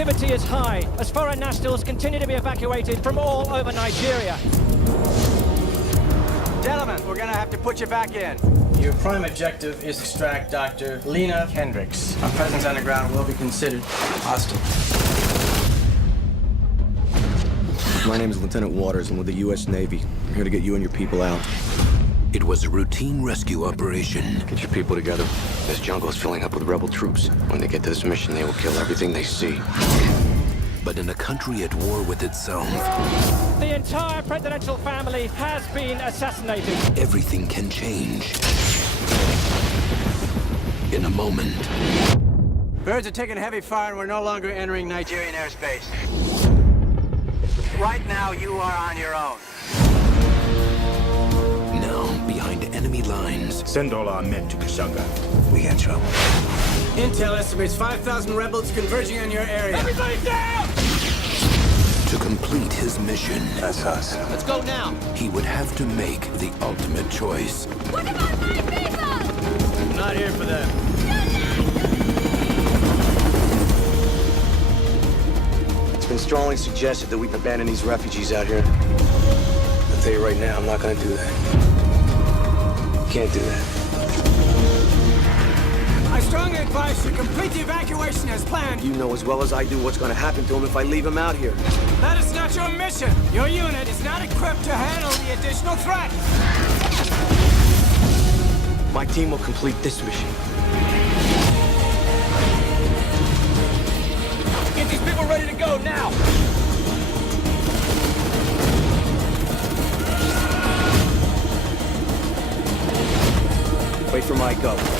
activity is high as foreign nationals continue to be evacuated from all over Nigeria. Gentlemen, we're gonna have to put you back in. Your prime objective is to extract Dr. Lena Kendricks. Our presence underground will be considered hostile. My name is Lieutenant Waters. I'm with the U.S. Navy. I'm here to get you and your people out. It was a routine rescue operation. Get your people together. This jungle is filling up with rebel troops. When they get to this mission, they will kill everything they see. But in a country at war with itself, The entire presidential family has been assassinated. everything can change. In a moment. Birds are taking heavy fire and we're no longer entering Nigerian airspace. Right now, you are on your own. Now, behind enemy lines, Send all our men to Kashanga. we got trouble. Intel estimates 5,000 rebels converging on your area. Everybody down! To complete his mission, That's us. Let's go now. he would have to make the ultimate choice. What about my people? I'm not here for them. It's been strongly suggested that we can abandon these refugees out here. I'll tell you right now, I'm not gonna do that. Can't do that. I strongly advise you complete the evacuation as planned. You know as well as I do what's gonna happen to them if I leave them out here. That is not your mission. Your unit is not equipped to handle the additional threat. My team will complete this mission. Get these people ready to go now. Wait for my go.